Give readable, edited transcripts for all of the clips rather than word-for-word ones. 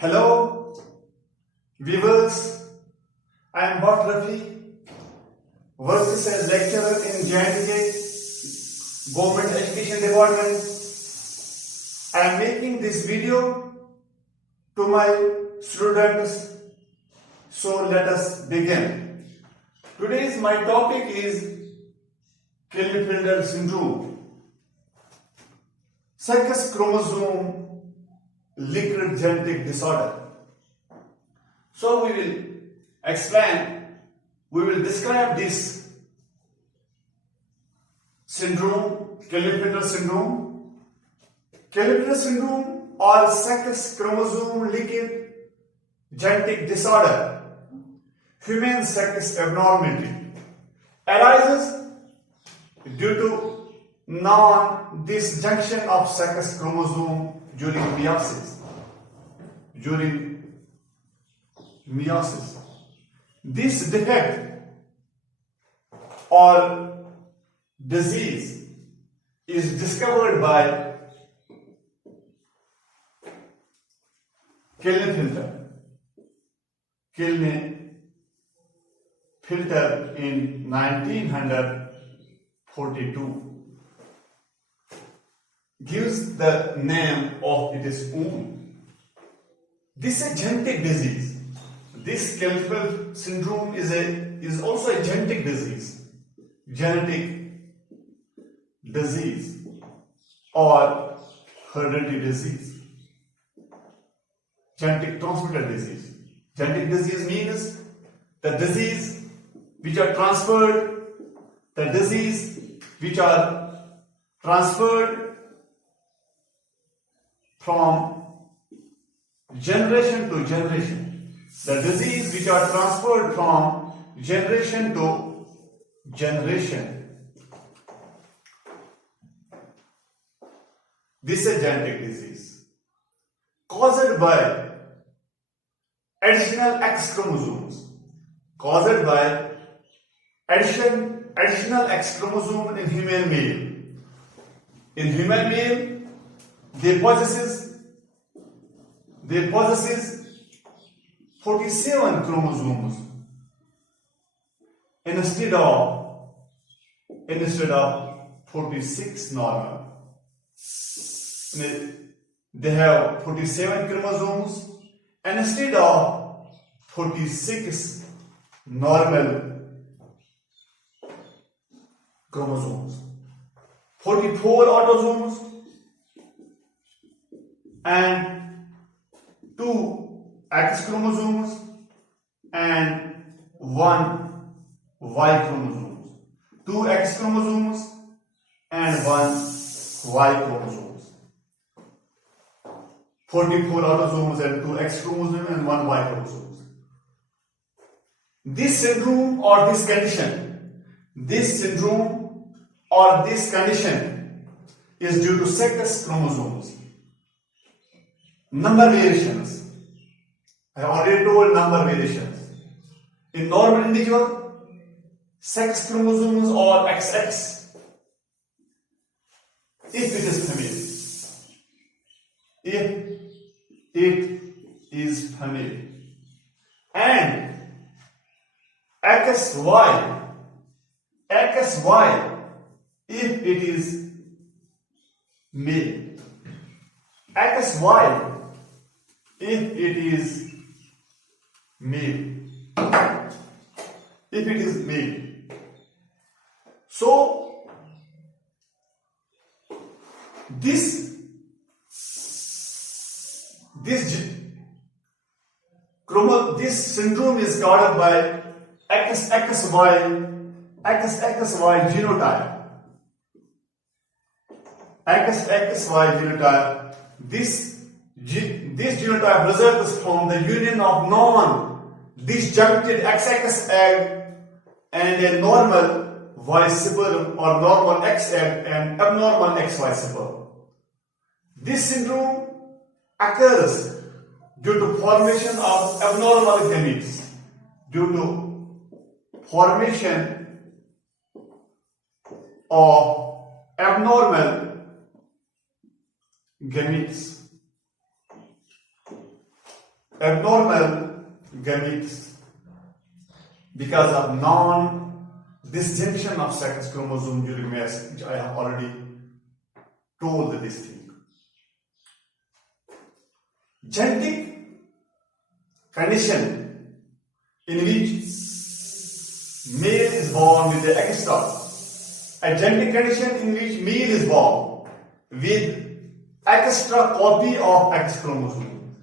Hello, viewers. I am Bhat Rafi, works as lecturer in J&K Government Education Department. I am making this video to my students. So let us begin. Today's my topic is Klinefelter syndrome, sex chromosome liquid genetic disorder. So we will explain, we will describe this syndrome, Klinefelter syndrome. Klinefelter syndrome or sex chromosome liquid genetic disorder, human sex abnormality, arises due to non-disjunction of sex chromosome during meiosis. This defect or disease is discovered by Klinefelter in 1942. Gives the name of its own. This is a genetic disease. This Klinefelter syndrome is also a genetic disease. Genetic disease or hereditary disease. Genetic transmitted disease. Genetic disease means the disease which are transferred, from generation to generation. The disease which are transferred from generation to generation. This is a genetic disease caused by additional X chromosomes. Additional X chromosome in human male. In human male, they possesses 47 chromosomes instead of 46 normal. They have 47 chromosomes instead of 46 normal chromosomes. 44 autosomes and 2 X chromosomes and 1 Y chromosomes. 2 X chromosomes and 1 Y chromosomes. 44 autosomes and 2 X chromosomes and 1 Y chromosomes. This syndrome or this condition is due to sex chromosomes. Number variations. I have already told number variations. In normal individual, sex chromosomes or XX, if it is female, and XY, if it is male, XY if it is male. So this syndrome is caused by XXY genotype. XXY genotype. This genotype results from the union of non-disjuncted XX egg and a normal Y sperm or normal X egg and abnormal XY sperm. This syndrome occurs due to formation of abnormal gametes. Due to formation of abnormal gametes. abnormal gametes because of non-disjunction of sex chromosome during meiosis, which I have already told this thing. Genetic condition in which male is born with the extra. A genetic condition in which male is born with extra copy of X chromosome.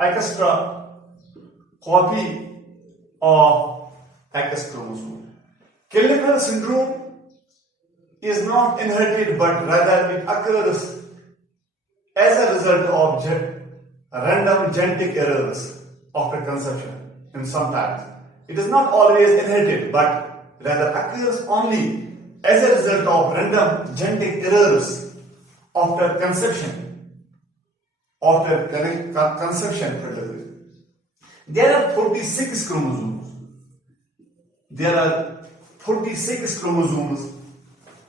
Extra copy of X chromosome. Klinefelter syndrome is not inherited, but rather it occurs as a result of random genetic errors after conception. And sometimes it is not always inherited, but rather occurs only as a result of random genetic errors after conception. After conception, there are 46 chromosomes. There are 46 chromosomes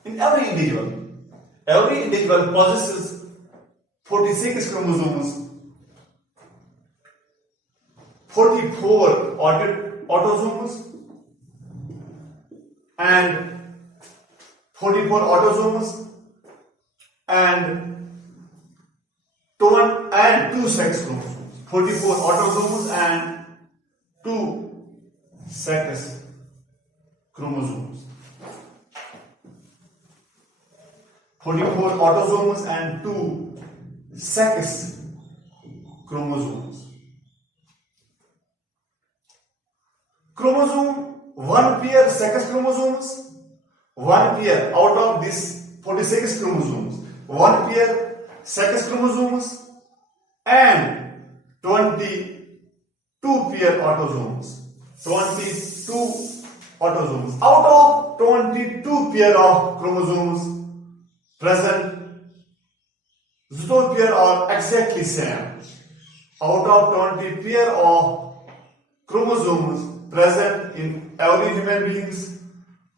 in every individual. Every individual possesses 46 chromosomes, 44 autosomes, and 44 autosomes and 2 sex chromosomes. 44 autosomes and 2 sex chromosomes. 44 autosomes and 2 sex chromosomes. Chromosome, 1 pair sex chromosomes, 1 pair out of these 46 chromosomes, 1 pair sex chromosomes and 22 pair autosomes. 22 autosomes. Out of 22 pair of chromosomes present, 0 pair are exactly same. Out of 20 pair of chromosomes present in every human beings,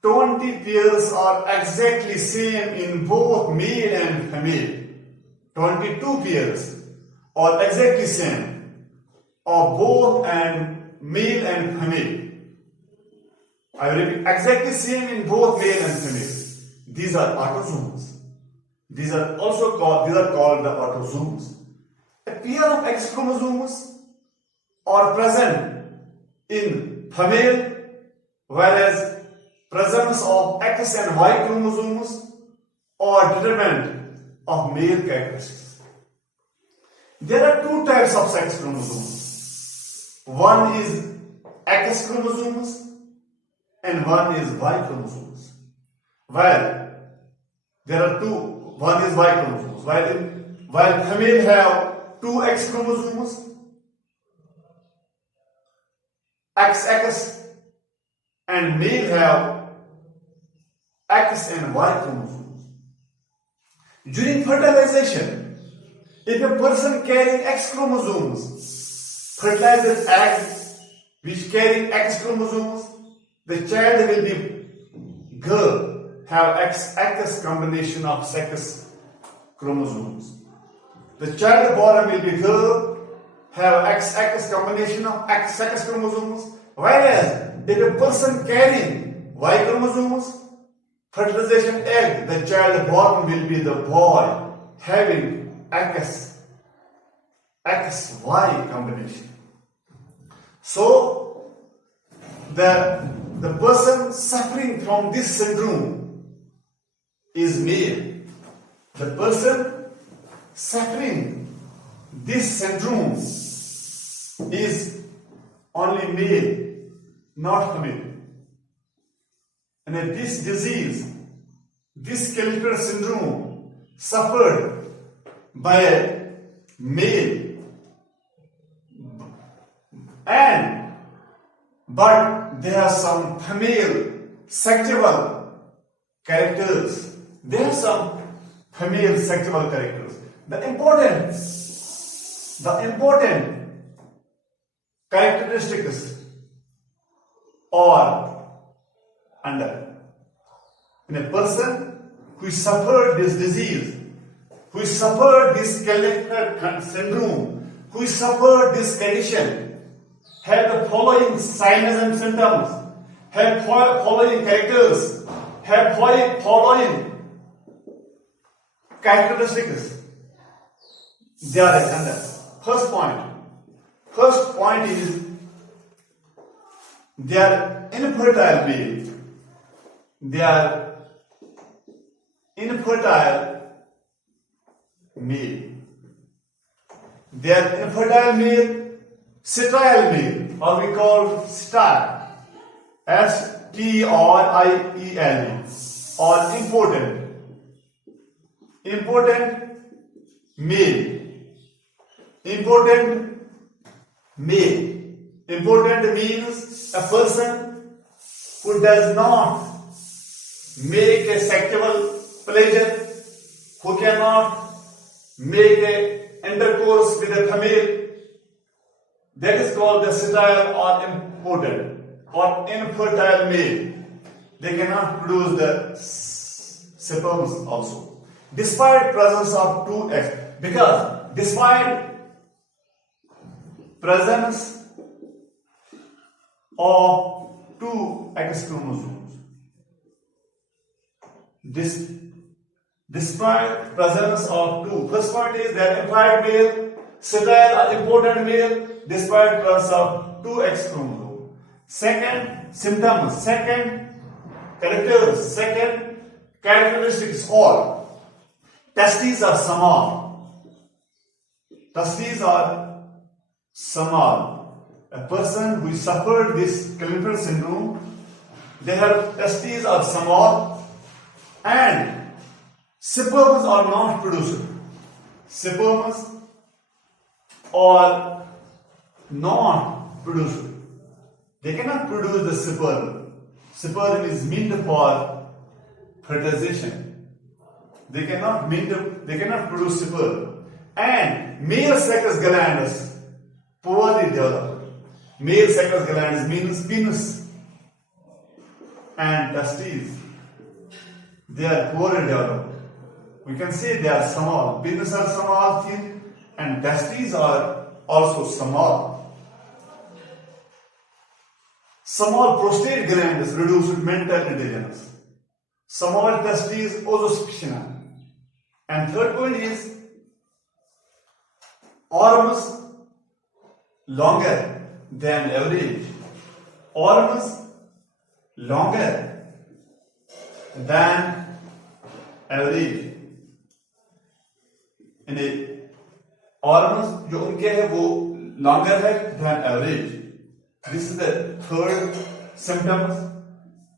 20 pairs are exactly same in both male and female. 22 pairs are exactly same of both and male and female. I repeat, exactly same in both male and female. These are autosomes. These are called the autosomes. A pair of X chromosomes are present in female, whereas presence of X and Y chromosomes are determinant of male characteristics. There are 2 types of sex chromosomes. One is X chromosomes and one is Y chromosomes. Well, there are one is Y chromosomes. While female have 2 X chromosomes, XX, and male have X and Y chromosomes. During fertilization, if a person carrying X chromosomes fertilizes eggs which carry X chromosomes, the child will be girl, have XX combination of sex chromosomes. The child born will be girl, have XX combination of sex chromosomes, whereas if a person carrying Y chromosomes, fertilization egg, the child born will be the boy having XY combination. So the person suffering from this syndrome is male. The person suffering this syndrome is only male, not female. And this disease, this Klinefelter syndrome, suffered by a male, but there are some female sexual characters. There are some female sexual characters. The important characteristics are under. In a person who suffered this disease, who suffered this Klinefelter syndrome, who suffered this condition have the following signs and symptoms, have following characters, have following characteristics. They are agenda. First point is they are infertile male. They are infertile male. They are infertile male, sterile male, or we call sterile, STRIEL, or important male. Important means a person who does not make a sexual pleasure, who cannot make a intercourse with a female. That is called the sterile or impotent or infertile male. They cannot produce the sperms also, despite presence of two X. Because despite presence of two X chromosomes, despite presence of two. First point is that implied male, sterile or important male, despite presence of two X chromosomes. Second, symptoms. Second, characters. Second, characteristics. All testes are small. Testes are small. A person who suffered this Klinefelter syndrome, their testes are small and sperms are not produced. Sperms are not produced. They cannot produce the sperm. Sperm is meant for fertilization. They cannot produce sperm. And male sex glands poorly developed. Male sex glands means penis and testes. They are poorly developed. We can say they are small. Penis are small, thin, and testes are also small. Small prostate gland is reduced with mental intelligence. Small testes also sufficient. And third point is arms longer than average. Arms longer than average. arms जो उनके है वो longer है than average. This is the third symptoms.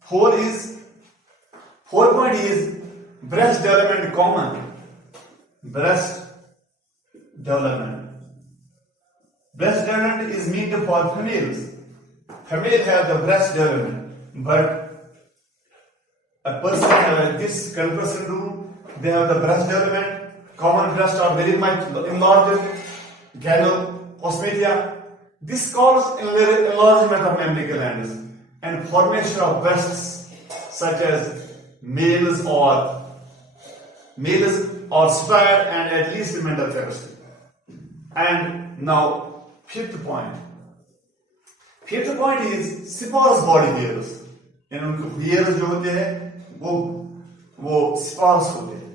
Fourth point is breast development common. Breast development. Breast development is meant for females. Females have the breast development, but a person having this Klinefelter syndrome, they have the breast development. Common breasts are very much enlarged, gynecomastia. This causes enlargement of mammary glands and formation of breasts, such as males or sterile and at least mental capacity. And now, fifth point. Fifth point is sparse body hairs. यानी उनके hairs जो होते हैं वो sparse होते हैं.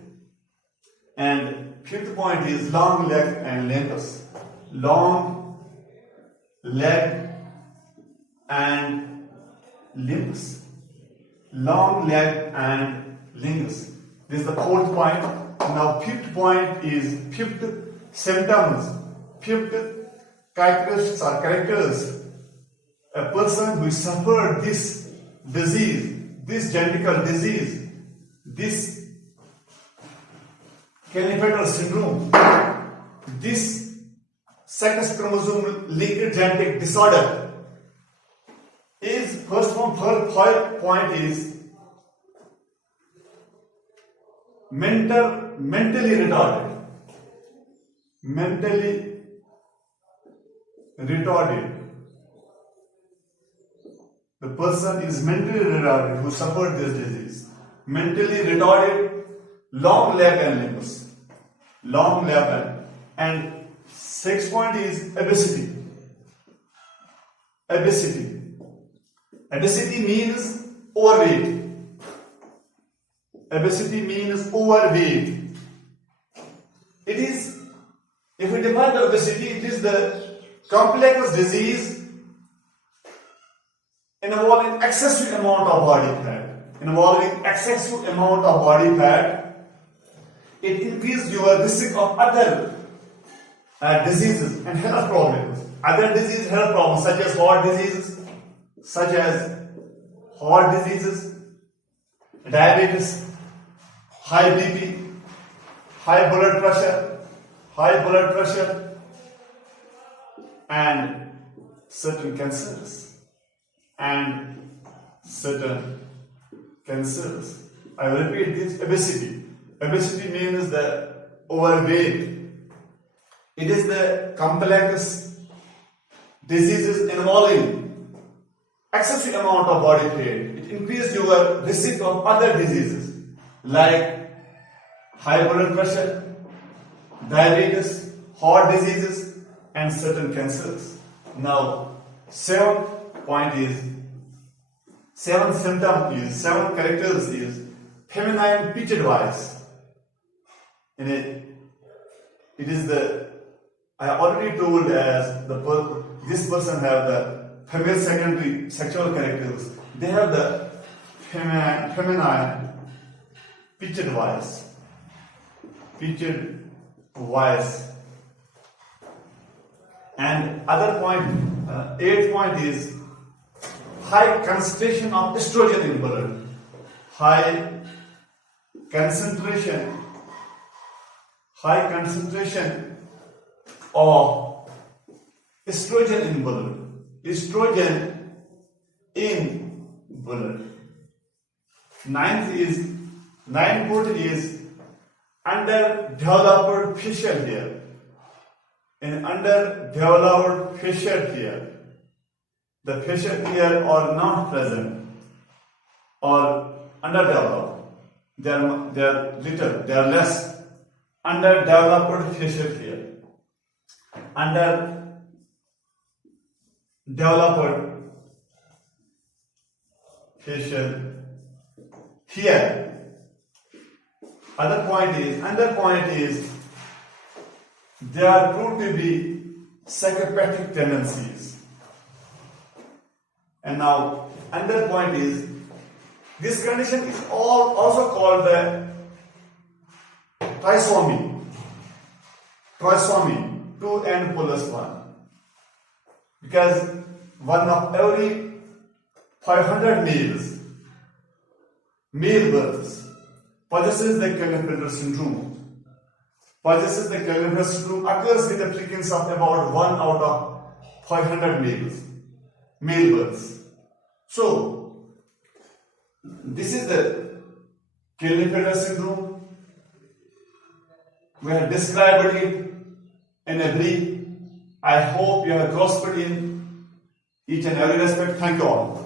And fifth point is long leg and limbs. Long leg and limbs. Long leg and limbs. This is the fourth point. Now fifth point is fifth symptoms. Fifth characteristics or characters. A person who suffered this disease, this genetical disease, this Klinefelter syndrome, this sex chromosome linked genetic disorder is first point is mentally retarded. Mentally retarded. The person is mentally retarded who suffered this disease. Mentally retarded, long leg and limbs. Long leg and Sixth point is obesity. Obesity. Obesity means overweight. Obesity means overweight. It is, if we define the obesity, it is the complex disease involving excessive amount of body fat. Involving excessive amount of body fat, it increases your risk of other diseases and health problems. Other disease, health problems such as heart diseases, diabetes, high BP, high blood pressure, and certain cancers. I will repeat this: obesity. Obesity means the overweight. It is the complex diseases involving excessive amount of body fat. It increases your risk of other diseases like high blood pressure, diabetes, heart diseases, and certain cancers. Now, seventh characters is feminine pitched voice. It is the, I already told as this person have the female secondary sexual characters. They have the feminine pitched voice. And other point, eighth point is high concentration of estrogen in blood. High concentration of estrogen in blood. Ninth point is underdeveloped facial hair. In underdeveloped facial hair, the facial hair are not present or underdeveloped. They are little, they are less. Underdeveloped facial hair. Underdeveloped facial hair. Another point is they are proved to be psychopathic tendencies. And now another point is this condition is also called the trisomy 2n+1, because one of every 500 male births possesses the Klinefelter syndrome. Occurs with the frequency of about 1 out of 500 male births. So, this is the Klinefelter syndrome. We have described it in a brief. I hope you have grasped in each and every aspect. Thank you all.